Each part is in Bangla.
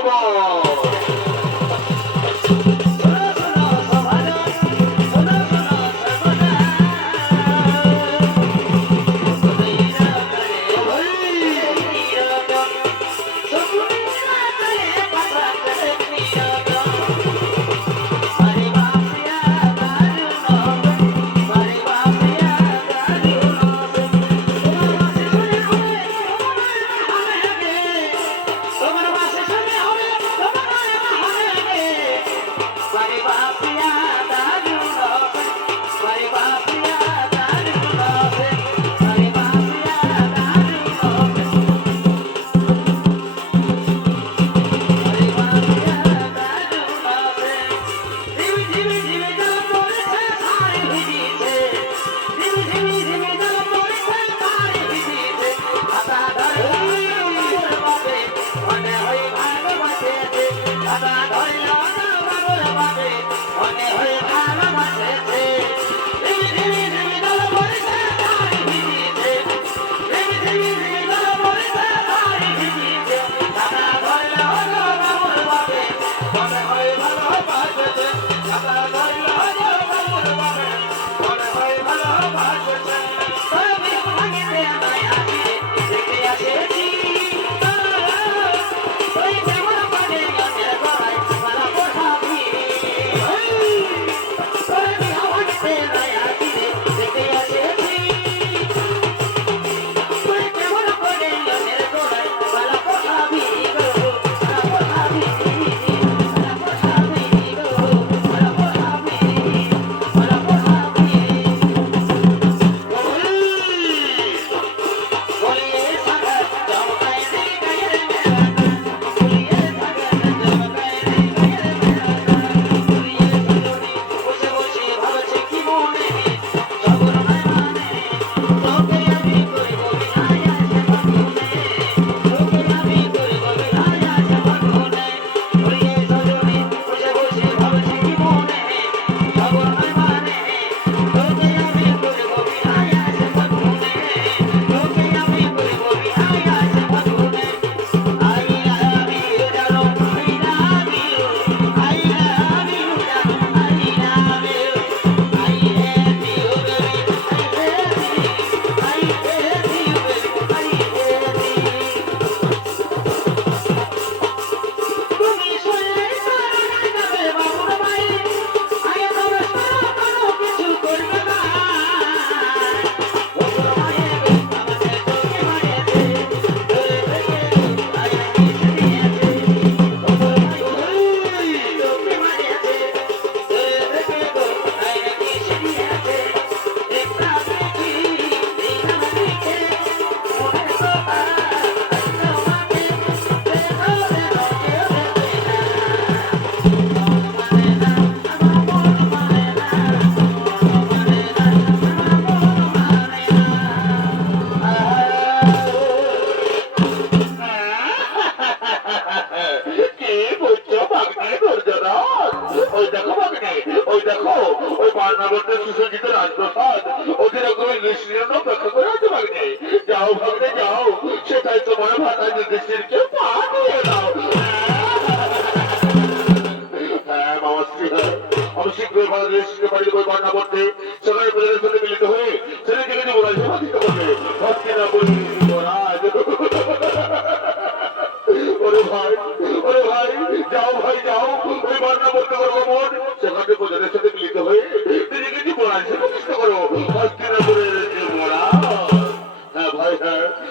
ধন্যবাদ বাংলাদেশ ভাই, ওরে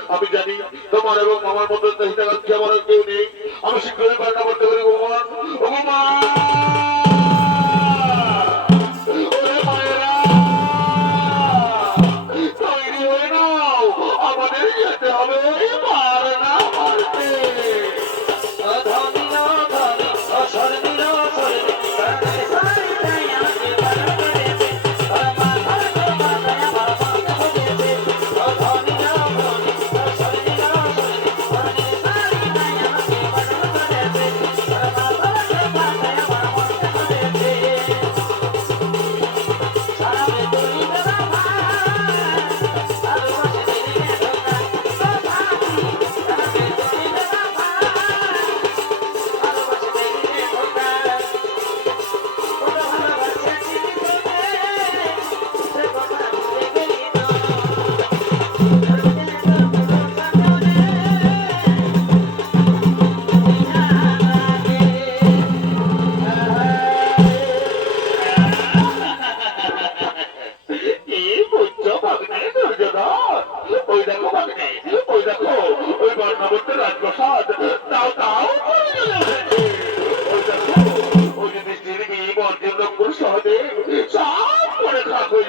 আমি জানি তোমার এবং আমার মতো চাহিদা আমার কেউ নেই। আমি শীঘ্রই ওই দেখো বাগনে ওই দেখো, ওই বর্ণবর্তী রাজপ্রসাদ। তাও তাও ওই দেখো, ওই যদি দিল্লি অর্জুন সহজে সব করে খাক হয়ে